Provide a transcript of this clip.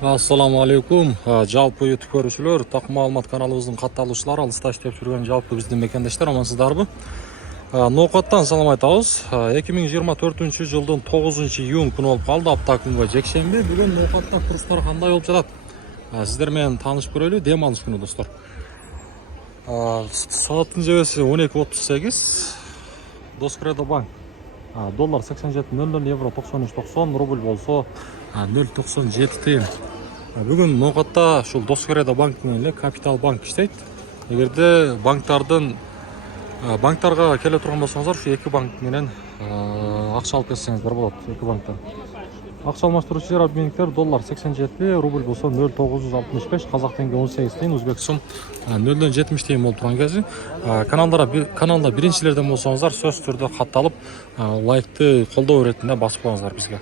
Ассаламу алейкум. Жалпы YouTube көрүүчүлөр, так маалымат каналыбыздын катталуучулары, алыста иштеп жүргөн жалпы биздин мекендештер амансыздарбы? Ноокаттан салам айтабыз. 2024 жылдын 9 июнь күнү болуп калды, апта күнгө жекшемби. Бүгүн Ноокатта курстар кандай болуп жатат? Сиздер менен таанышып көрөлү. Дем алыш күнү достор. Сааттын жебеси 12:38. Доскредо банк. Доллар 87.00, евро 93.90, рубль болсо 0.97 тыйын. Бүгүн Ноокатта ушул Доскредо банктын эле Капитал банк иштейт. Эгерде банктарга келе турган болсоңуздар, ушу эки банк менен акча алып кетсеңиздер болот. Эки банктан. Акча алмаштыруучу жер обменниктер доллар 87, рубль болсо 0.965, казак теңге 18 тыйын, өзбек сом 0.70 тыйын болуп турган кези. Каналда биринчилерден болсоңуздар, сөзсүз түрдө катталып, лайкты колдоо иретинде басып коюңуздар бизге.